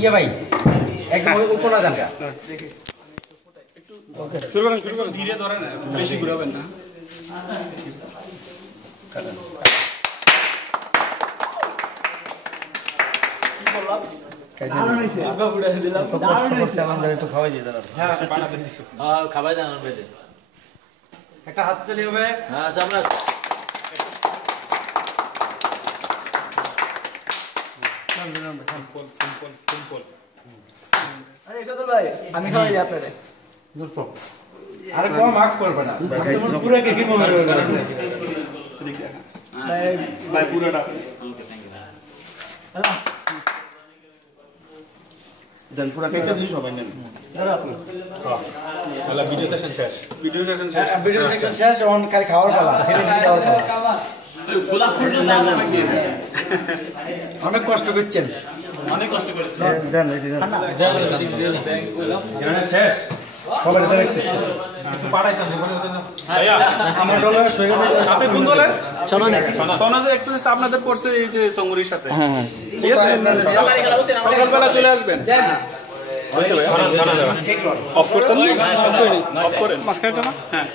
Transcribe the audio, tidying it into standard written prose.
ইয়ে ভাই একদম উপর না যান একটু ধীরে ধরেন, বেশি ঘুরাবেন না। একটা হাত চলে হবে। আমি খাওয়াই দিই আপনারে। আরে কম মার্কস করবে না, পুরো কে কি মনে হয় ভাই পুরোটা দেন পুরো কেকটা দিই সবাই নেন। তাহলে ভিডিও সেশন শেষ। ভিডিও সেশন শেষ। ভিডিও সেকশন শেষ, অন খালি খাওয়ার পালা, খাওয়ার পালা। অনেক কষ্ট করছেন, অনেক কষ্ট করেছে। দেন এটি দেন শেষ সবাই দেন একটু কিছু পাঠাইতাম রেকর্ডের জন্য। ভাইয়া আমার দলে সরে গেছে। আপনি কোন দলের? চলনে সোনাজে একটু আপনাদের পড়ছে এই যে সঙ্গুরির সাথে। ঠিক আছে, সকালবেলা চলে আসবেন। হয়েছে ভাই, অফ করছেন? অফ করেন মাঝখানেটা না। হ্যাঁ।